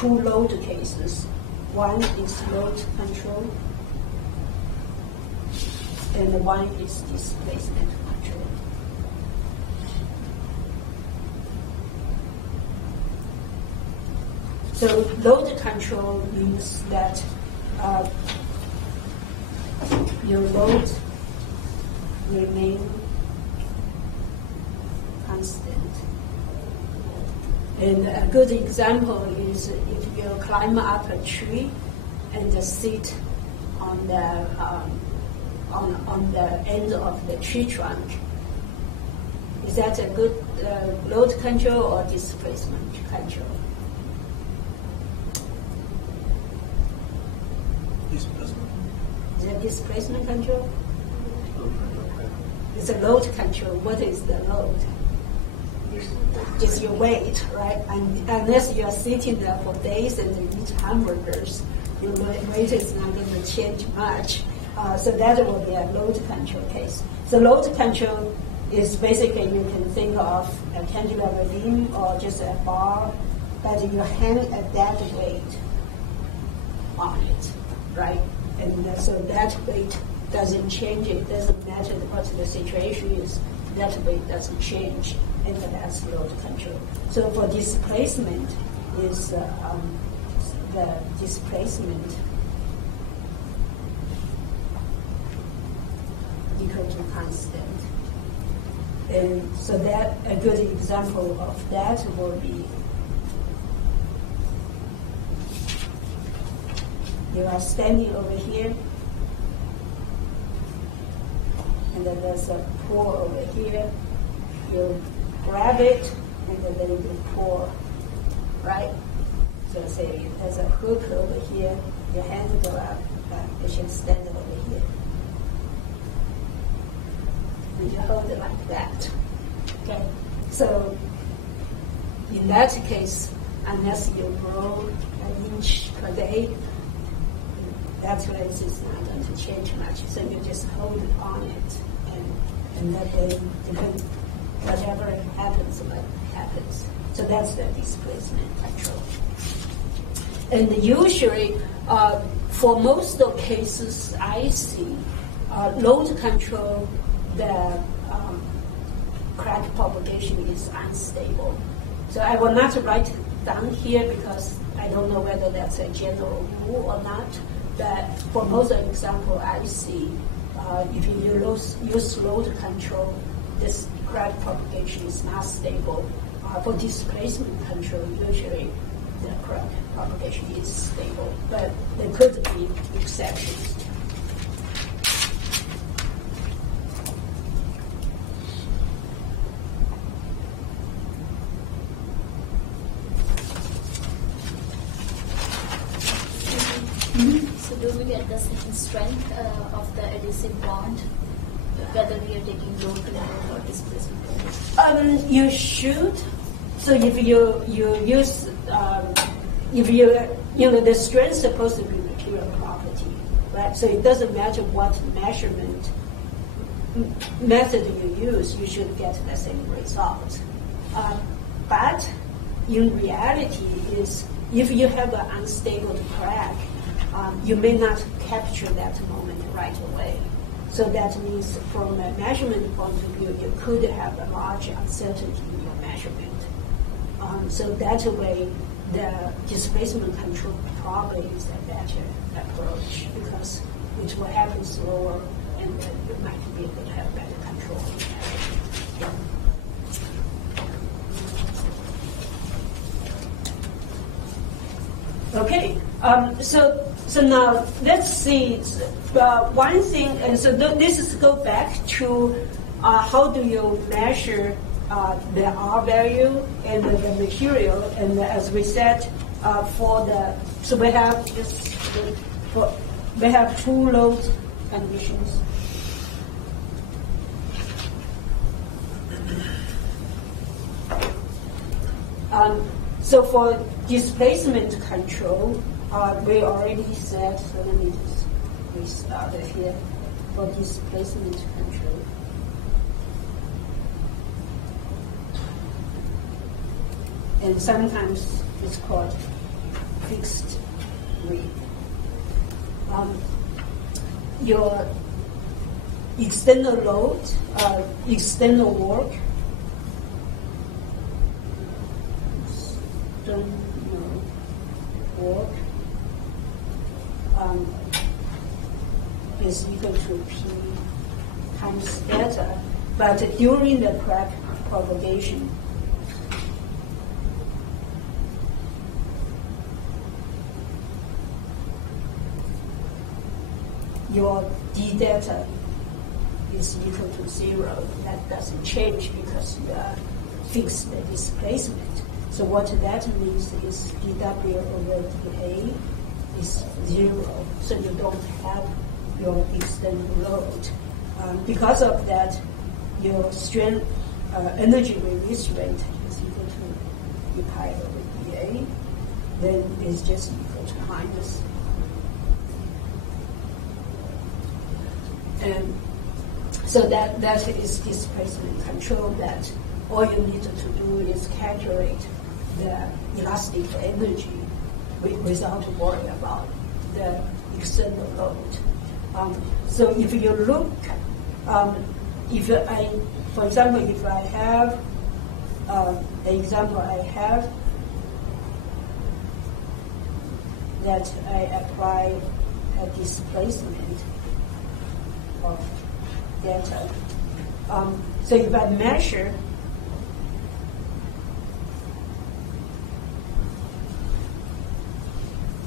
two load cases. One is load control, and one is displacement control. So load control means that your load remain constant. And a good example is if you climb up a tree and sit on the end of the tree trunk. Is that a good load control or displacement control? Displacement. Is it displacement control? It's a load control. What is the load? It's your weight, right? And unless you are sitting there for days and you eat hamburgers, your weight is not going to change much. So that will be a load control case. So load control is basically you can think of a cantilever beam or just a bar, but you hang a dead weight on it, right? And so that weight doesn't change. It doesn't matter what the situation is. That weight doesn't change, and that's load control. So for displacement is the displacement equal to constant. And so that a good example of that will be you are standing over here, and then there's a pull over here. You grab it, and then you pull, right? So say there's a hook over here, your hands go up, you should stand over here. And you hold it like that. Okay? So in that case, unless you grow an inch per day, that weight is not going to change much. So you just hold it on it, and that way, whatever happens, what happens. So that's the displacement control. And usually, for most of cases I see, load control, the crack propagation is unstable. So I will not write it down here because I don't know whether that's a general rule or not. But for most example I see, if you use load control, this crack propagation is not stable. For displacement control, usually the crack propagation is stable, but there could be exceptions. So do we get the same strength of the adhesive bond, whether we are taking load control or displacement control? You should. So if you use, the strength is supposed to be material property, right? So it doesn't matter what measurement method you use, you should get the same result. But in reality, is if you have an unstable crack, you may not capture that moment right away. So that means from a measurement point of view, you could have a large uncertainty in your measurement. So that way, the displacement control probably is a better approach because it will happen slower and you might be able to have better control. Okay, so now let's see one thing, and so this is go back to how do you measure the R value and the material, and as we said, so we have we have two load conditions. So for displacement control, we already said, so let me just restart it here. For displacement control, and sometimes it's called fixed rate. Your external load, external work, work is equal to P times delta, but during the crack propagation, your d delta is equal to 0. That doesn't change because you are fixed the displacement. So what that means is dW over dA is 0. So you don't have your external load. Because of that, your strain energy release rate is equal to E pi over dA. Then it's just equal to minus. And so that is displacement control. That all you need to do is calculate the elastic energy without worrying about the external load. So if you look, for example, if I have the example I have that I apply a displacement of delta. So if I measure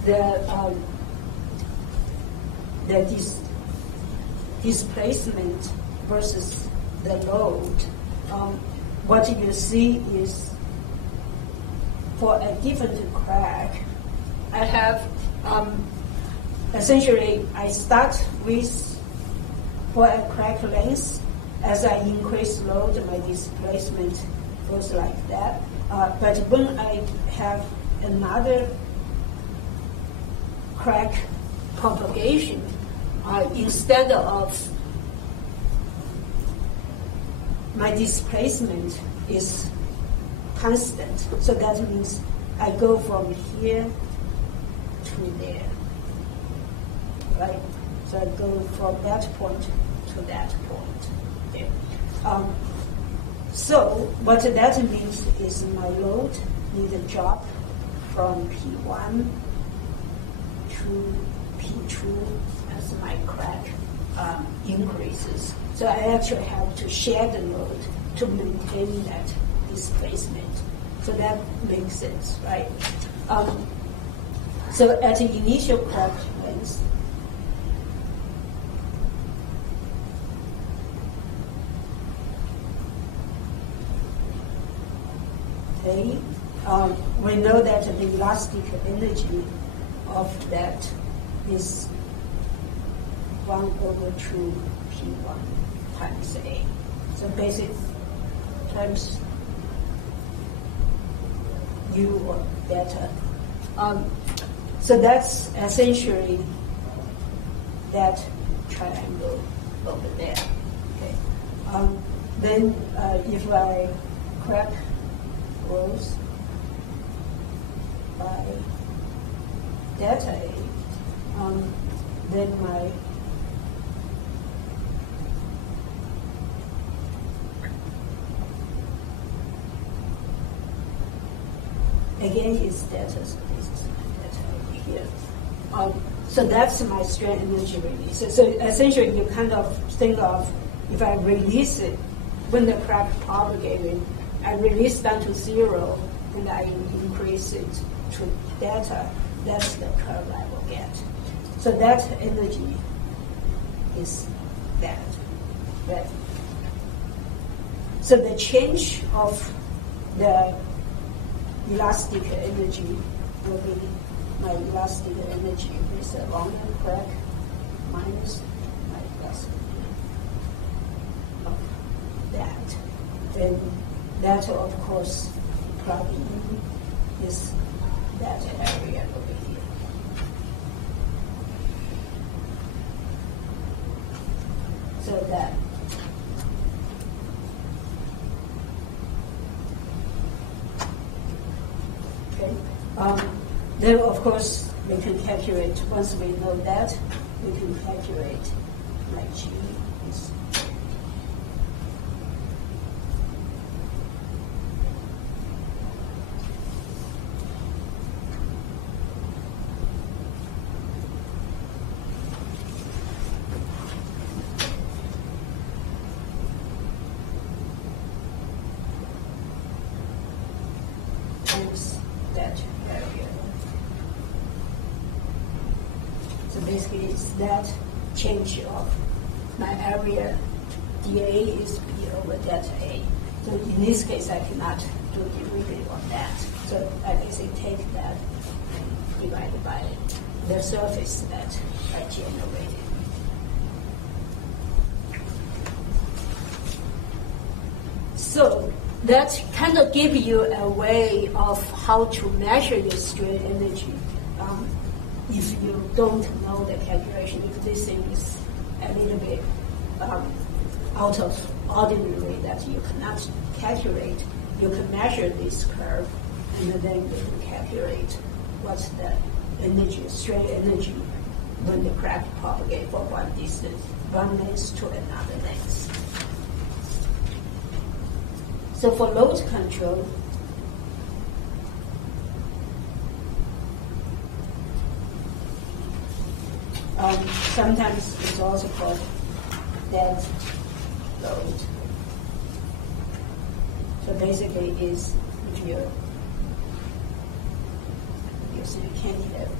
the displacement versus the load, what you see is for a different crack, I have essentially I start with for a crack length. As I increase load, my displacement goes like that. But when I have another crack propagation, instead of my displacement is constant. So that means I go from here to there, right? So I go from that point to that point there. So what that means is my load need to drop from P1 to P2 as my crack increases. So I actually have to share the load to maintain that displacement. So that makes sense, right? So at the initial crack length, we know that the elastic energy of that is 1 over 2 P1 times A. So basic times U or delta. So that's essentially that triangle over there. Okay. Then if I crack grows by delta A, then my again is delta, so this is delta over here. So that's my strain energy release. So essentially you kind of think of, if I release it when the crack propagating, I release down to 0, and I increase it to delta. That's the curve I will get. So that energy is that. So the change of the elastic energy will be my elastic energy with a longer crack minus my velocity of that. Then that, of course, probably is that area over here. So that. Okay. Then, of course, we can calculate, once we know that, we can calculate like G is times that area. So basically, it's that change of my area dA is B over delta A. So in this case, I cannot do derivative of that. So I basically take that and divide it by the surface that I generated. So that kind of give you a way of how to measure your strain energy. If you don't know the calculation, if this thing is a little bit out of ordinary that you cannot calculate, you can measure this curve, and then you can calculate what's the energy, strain energy, when the crack propagates from one distance, one length to another length. So for load control, sometimes it's also called dead load. So basically is if you see a cantilever.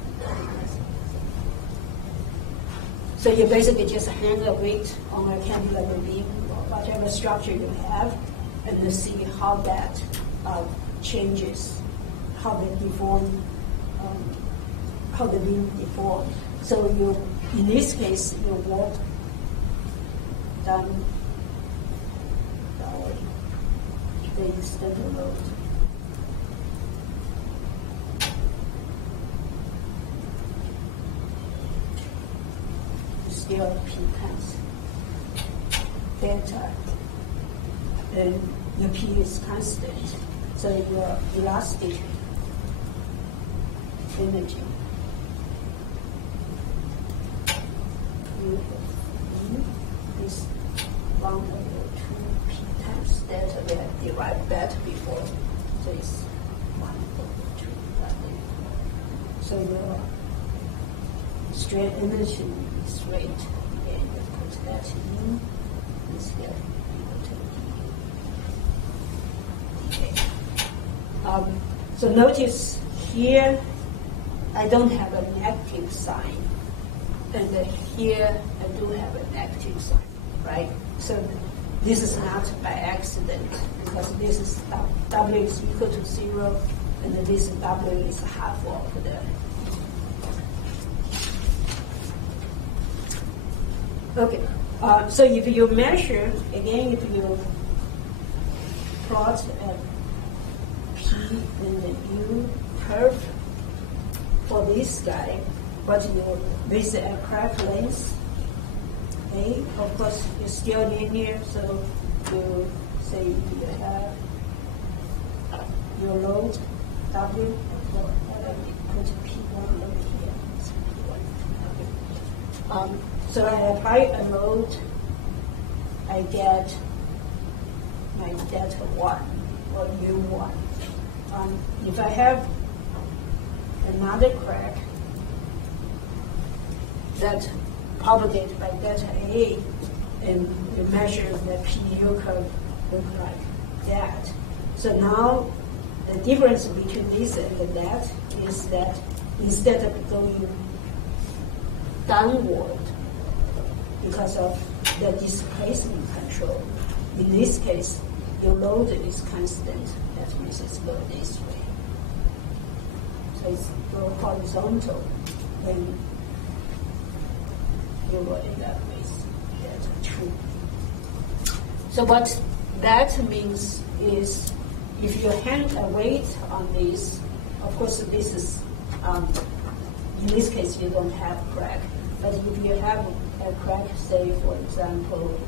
So you basically just hang a weight on a cantilever beam or whatever structure you have, and to see how that changes, how they deform, how the beam deform. So you, in this case, you walk down the external load. Still P times delta. Then the P is constant, so your elastic energy is 1 over 2P times delta. We have derived that before, so it's 1 over 2. So your strain energy is rate, again, you put that in, is here. So notice here, I don't have a negative sign, and here I do have a negative sign, right? So this is not by accident, because this is W is equal to 0, and this W is half of the. Okay, so if you measure, again, if you plot a P and the U curve for this guy, but with a crack length A, of course, is still linear, so you say you have your load W, put P1 over here. So I apply a load, I get my delta 1 or U1. If I have another crack that propagates by delta A, and you measure the PU curve look like that. So now the difference between this and that is that instead of going downward because of the displacement control, in this case, your load is constant. That means it's go this way. So it's go horizontal, then you will end up with delta 2. So what that means is if you hang a weight on this, of course this is, in this case you don't have crack, but if you have a crack, say for example,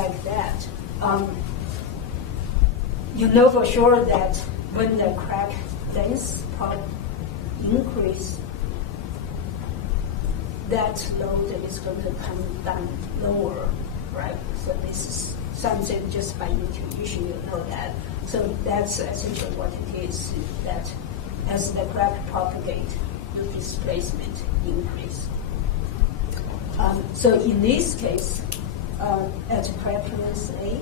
like that. You know for sure that when the crack length increase, that load is going to come down lower, right? So this is something just by intuition you know that. So that's essentially what it is, that as the crack propagate, your displacement increase. So in this case, at crack length A,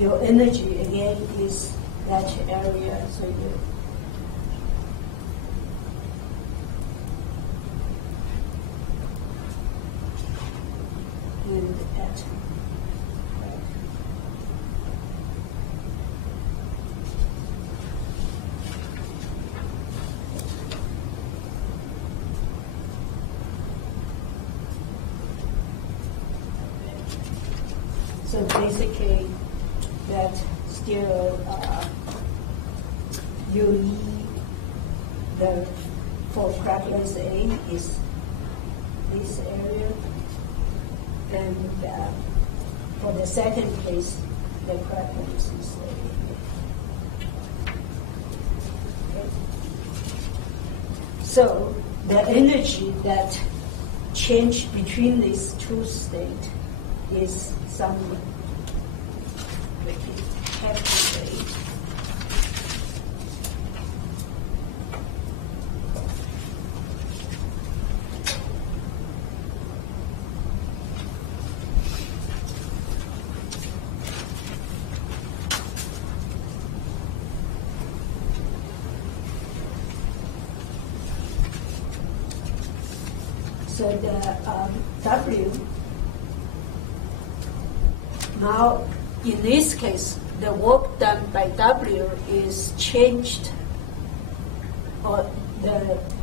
your energy again is that area, so you and at crack. So basically, that still UE, the for crack length A is this area, and for the second case, the crack length is A. Okay. So the energy that change between these two states is some hefty rate. So the W, now in this case, the work done by W is changed, or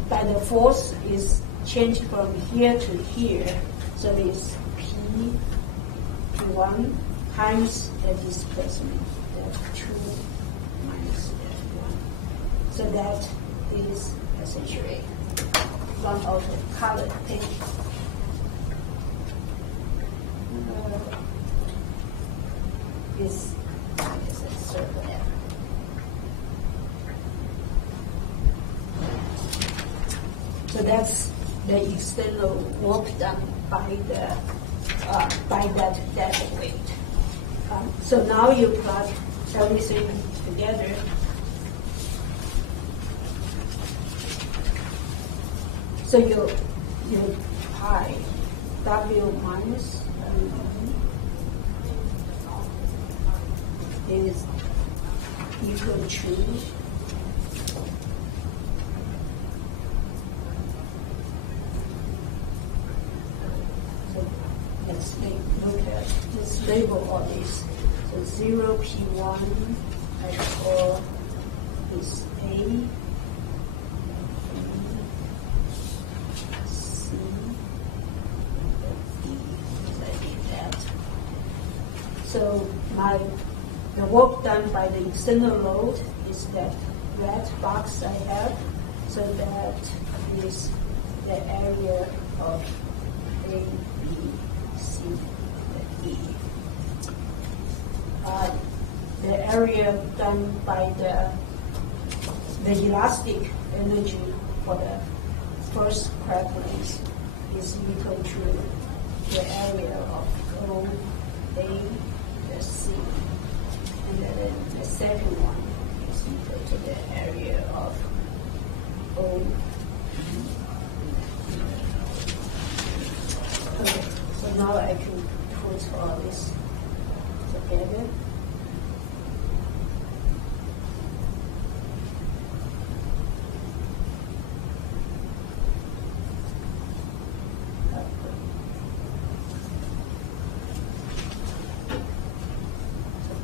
by the force is changed from here to here. So it's P1 times the displacement, the 2 minus the 1. So that is essentially one of the colored page. Is a circle there. So that's the external work done by the by that dead weight. So now you plug everything together. So you pi W minus is equal to so let's look at this label all these. So 0 P1 I call is A, B, C, D, I did that. So the work done by the external load is that red box I have, so that is the area of A, B, C, and E. The area done by the elastic energy for the first crack length is equal to the area of O, A, the C. And then the second one is equal to the area of O. Okay, so now I can put all this together.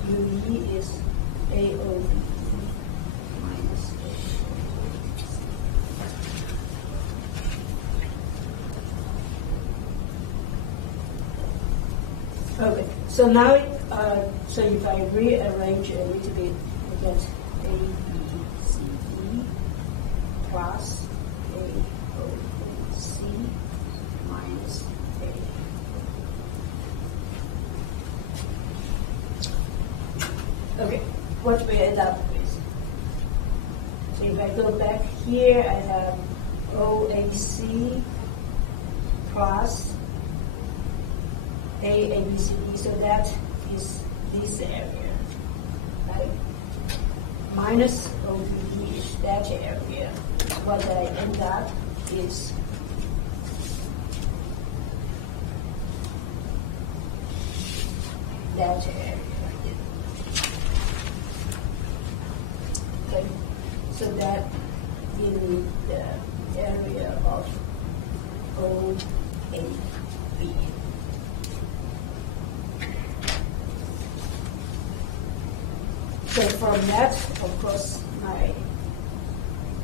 UE is AOB minus A. Okay, so now, so if I rearrange a little bit, I get A, B, C, E plus A, O, C. what we end up with. So if I go back here, I have OAC plus ABCD, so that is this area, right? Minus OBE is that area. What I end up is that area. Okay, so that in the area of OAB. So from that, of course, my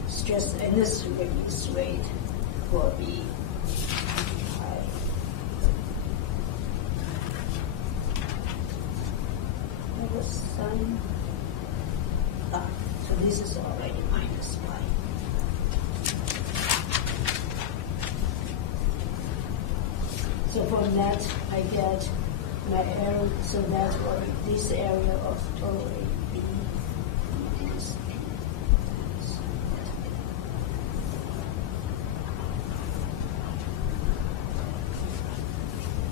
stress energy release rate will be high. That was some. So this is already minus y. So from that, I get my area. So that will be this area of OAB.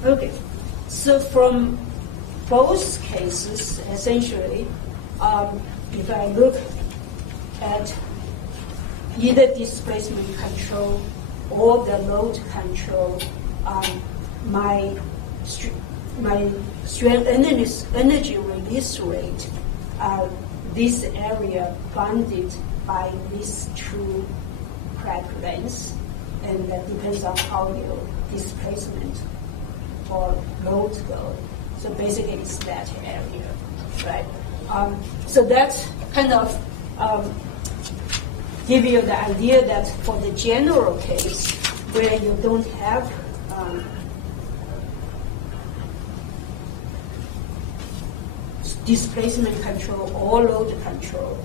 Okay, so from both cases, essentially, if I look at either displacement control or the load control, my strain energy release rate, this area bounded by these two crack lengths, and that depends on how your displacement or load go. So basically it's that area, right? So that's kind of give you the idea that for the general case where you don't have displacement control or load control,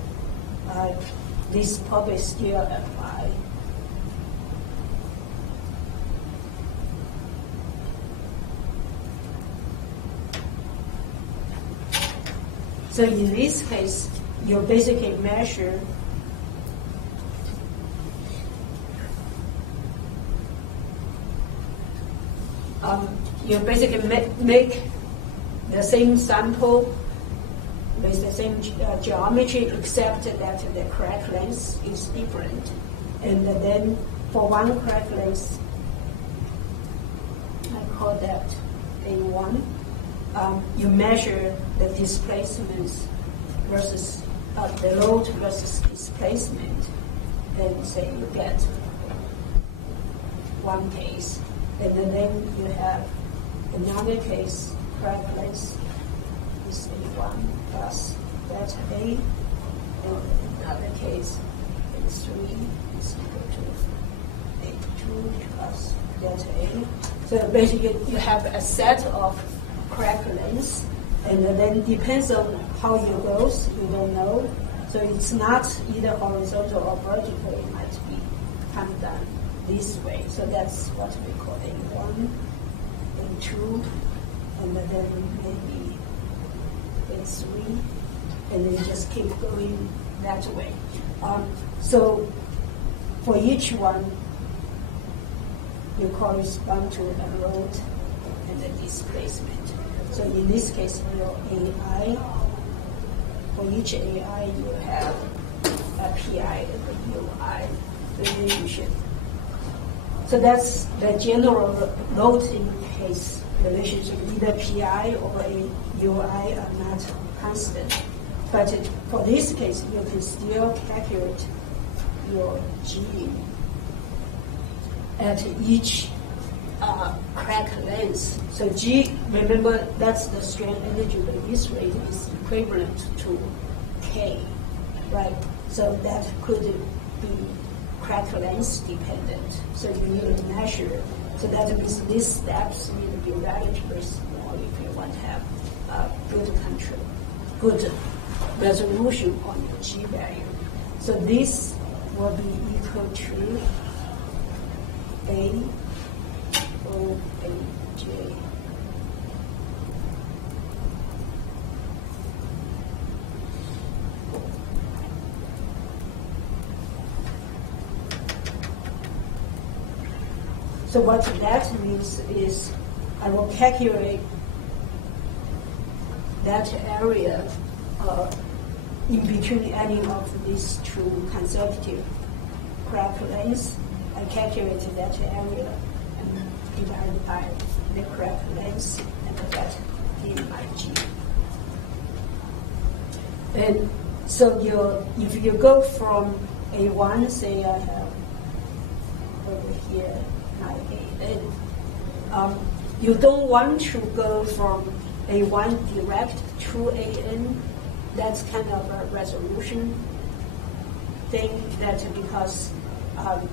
this probably still apply. So in this case, you basically measure you basically make the same sample with the same geometry, except that the crack length is different. And then for one crack length, I call that A1. You measure the displacements versus the load versus displacement, and say you get one case, and then you have another case, crack length is A1 plus that A, and another case, A3 is equal to A2 plus that A. So basically you have a set of crack lengths, and then depends on how you go, you don't know. So it's not either horizontal or vertical, it might be come down this way. So that's what we call A1, A2, and then maybe A3, and then just keep going that way. So for each one, you correspond to a load and the displacement. So in this case, your AI, for each AI, you have a PI and a UI relationship. So that's the general loading case relationship. Either PI or a UI are not constant. But for this case, you can still calculate your G at each crack length. So G, remember, that's the strain energy release rate is equivalent to K, right? So that could be crack length dependent. So you need to measure. So that means these steps need to be relatively small if you want to have good control, good resolution on your G value. So this will be equal to A O A J. So what that means is I will calculate that area in between any of these two consecutive crack lengths. I calculate that area and divide by the crack length and that in my G. And so if you go from A1, say I have over here my AN, you don't want to go from A1 direct to AN. That's kind of a resolution thing, that because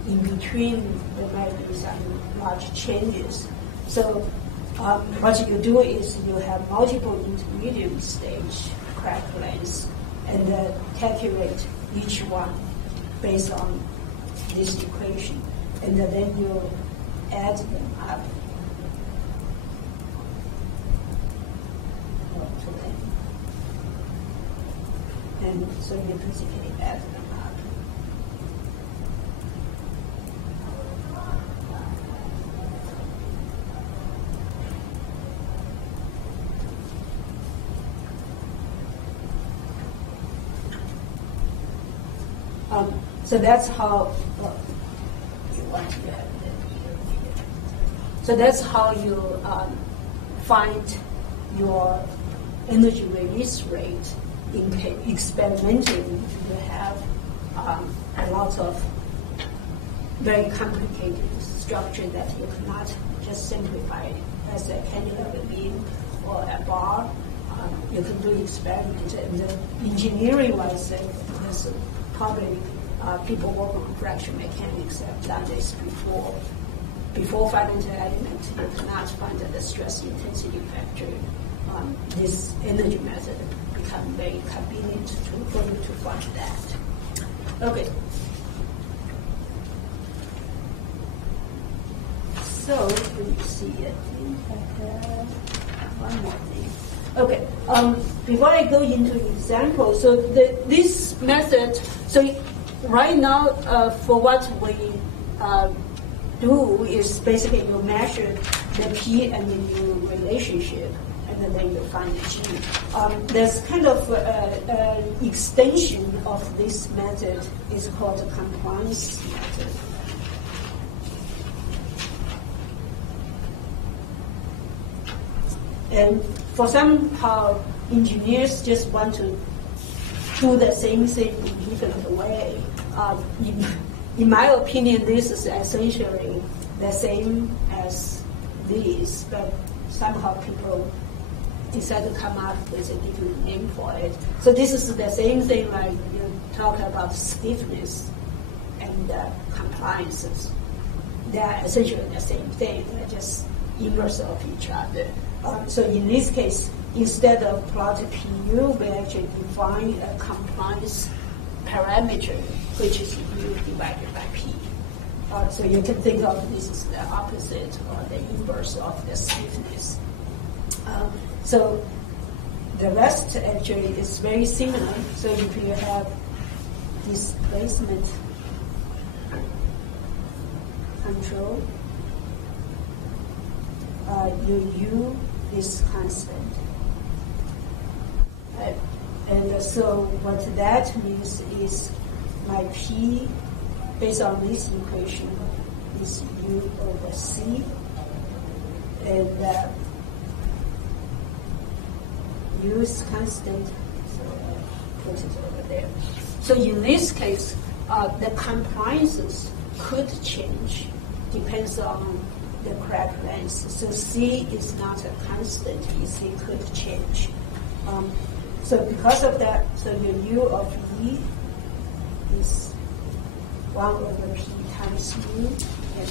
in between there might be some large changes. So what you do is you have multiple intermediate stage crack lengths and calculate each one based on this equation. And then you add them up. And so you basically add them up. So that's how you want to have it here. So that's how you find your energy release rate. In experimenting, you have a lot of very complicated structure that you cannot just simplify as a cantilever beam or a bar. You can do experiments, and engineering-wise, there's probably people working on fracture mechanics have done this before. Before fundamental element, you cannot find the stress intensity factor. This energy method become very convenient for you to find that. Okay. So let me see. I think I have one more thing. Okay. Before I go into example, so this method. So right now, for what we do is basically you measure the P and the U relationship, and then you find the G. There's kind of an extension of this method is called the compliance method. And for somehow engineers just want to do the same thing in different way. In my opinion, this is essentially the same as this, but somehow people decide to come up with a different name for it. So this is the same thing like you talk about stiffness and compliances. They are essentially the same thing. They're just inverse of each other. So in this case, instead of plot PU, we actually define a compliance parameter, which is U divided by P. So you can think of this as the opposite or the inverse of the stiffness. So the rest actually is very similar. So if you have displacement control, your U is constant. And so what that means is my P, based on this equation, is U over C. And U is constant, so I put it over there. So in this case, the compliances could change, depends on the crack length. So C is not a constant, C could change. So because of that, so your U of E is 1 over P times U, and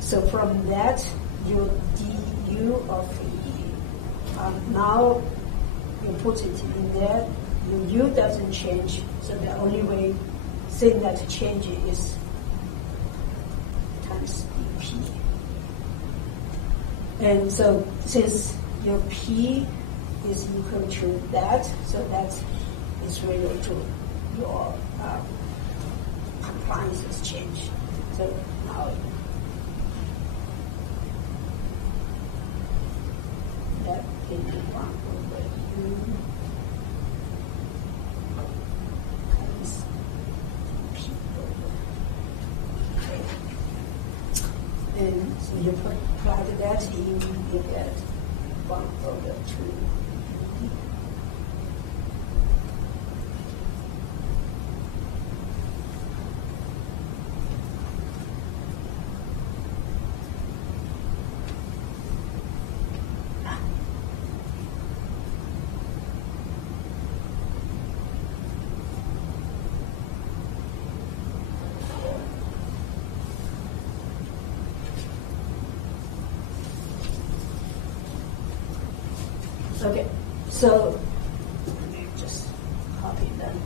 so from that, your du of E, now you put it in there, your U doesn't change, so the only thing that changes is times dP. And so since your P is equal to that, so that is related to your compliances change. So now that can be 1 over u times p over a. And so you plug that in, you get 1 over 2. Okay, so let me just copy them.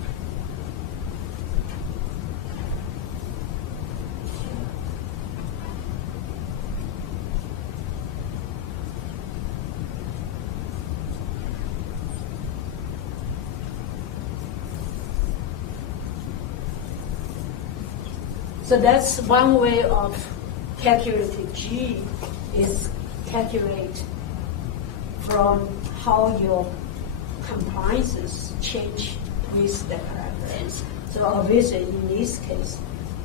So that's one way of calculating G, is calculate from how your compliances change with the preference. So obviously in this case,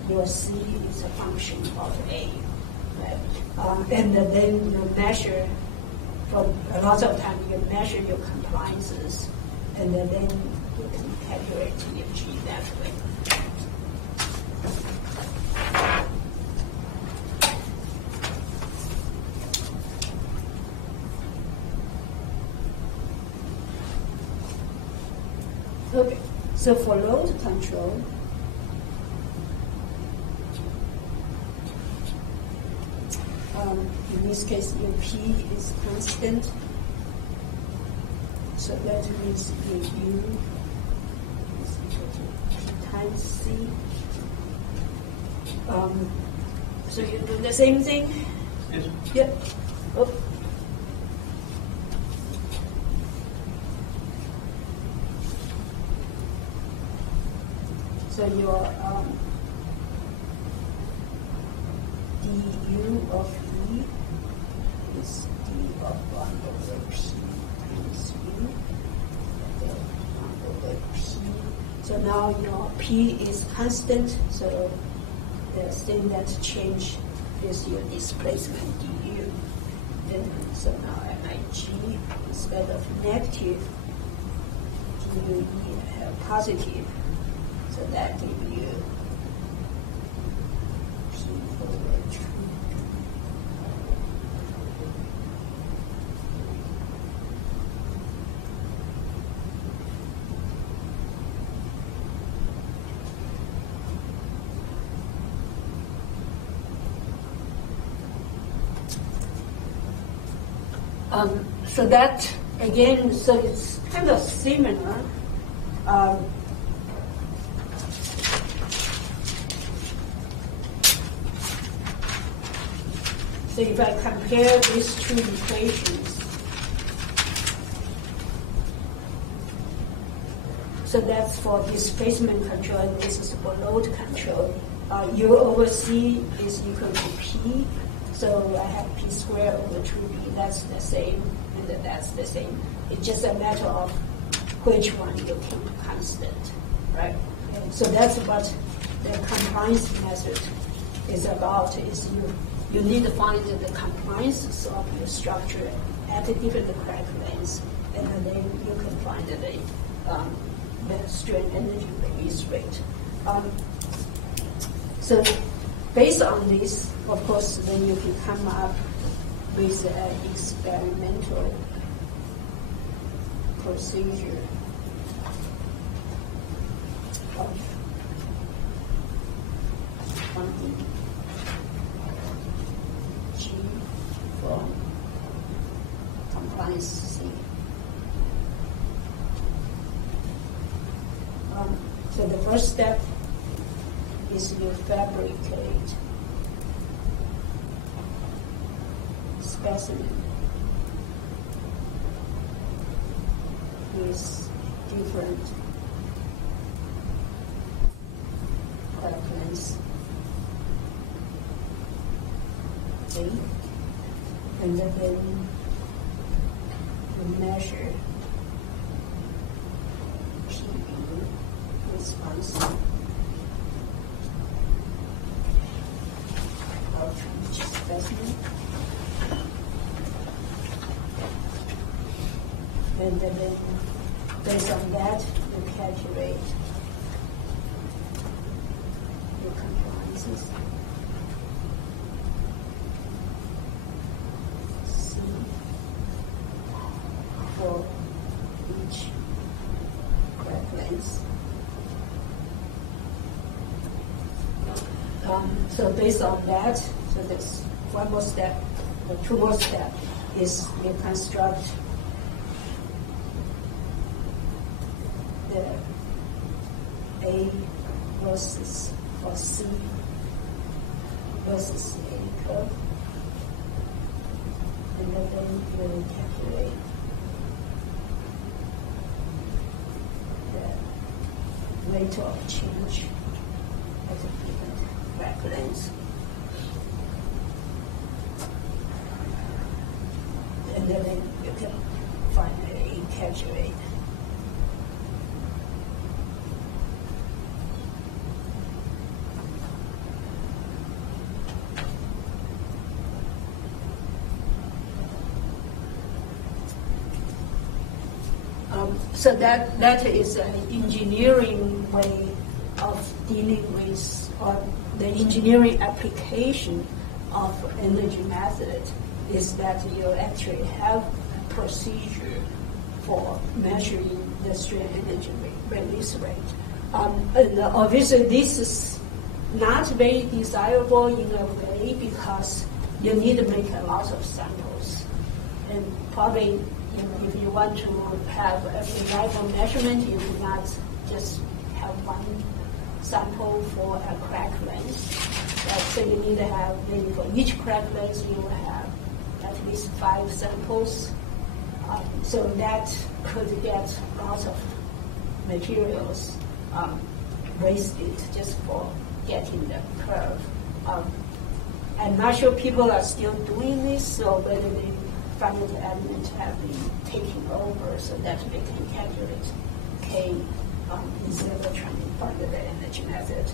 your C is a function of A, right? And then you measure, from a lot of time you measure your compliances, and then you can calculate your G that way. Okay, so for load control, in this case, your P is constant, so that means your U is equal to P times C. So you do the same thing? Yes. Yep. Oh. So your du of E is d of 1 over P times U, 1 over P. So now your P is constant, so the thing that change is your displacement du. And so now Mig, instead of negative, due I have positive. So that gives you P over 2. So that, again, so it's kind of similar. So if I compare these two equations, so that's for displacement control and this is for load control. U over C is equal to P, so I have P squared over 2B, that's the same, and that's the same. It's just a matter of which one you keep constant, right? So that's what the compliance method is about, is you need to find the compliances of your structure at a different crack lengths, and then you can find the strain energy release rate. So based on this, of course, then you can come up with an experimental procedure of finding G from compliance C. So the first step is you fabricate specimen with different crack lengths. zinc, and then you measure PV response of each specimen. And then based on that, you calculate your compliances. C for each crack length. So based on that, so there's one more step, or two more steps, is you construct the A versus or C versus A curve, and then you calculate the rate of change at a given crack length. And then you can finally calculate so that is an engineering way of dealing with, or the engineering application of energy method is that you actually have a procedure for measuring the strain energy release rate. And obviously this is not very desirable in a way because you need to make a lot of samples. And probably if you want to have a reliable measurement, you do not just have one sample for a crack length. So you need to have, maybe for each crack length, you will have at least 5 samples. So that could get lots of materials wasted just for getting the curve. I'm not sure people are still doing this, so whether the finite element have been taken over so that they can calculate K instead of trying to find the energy method.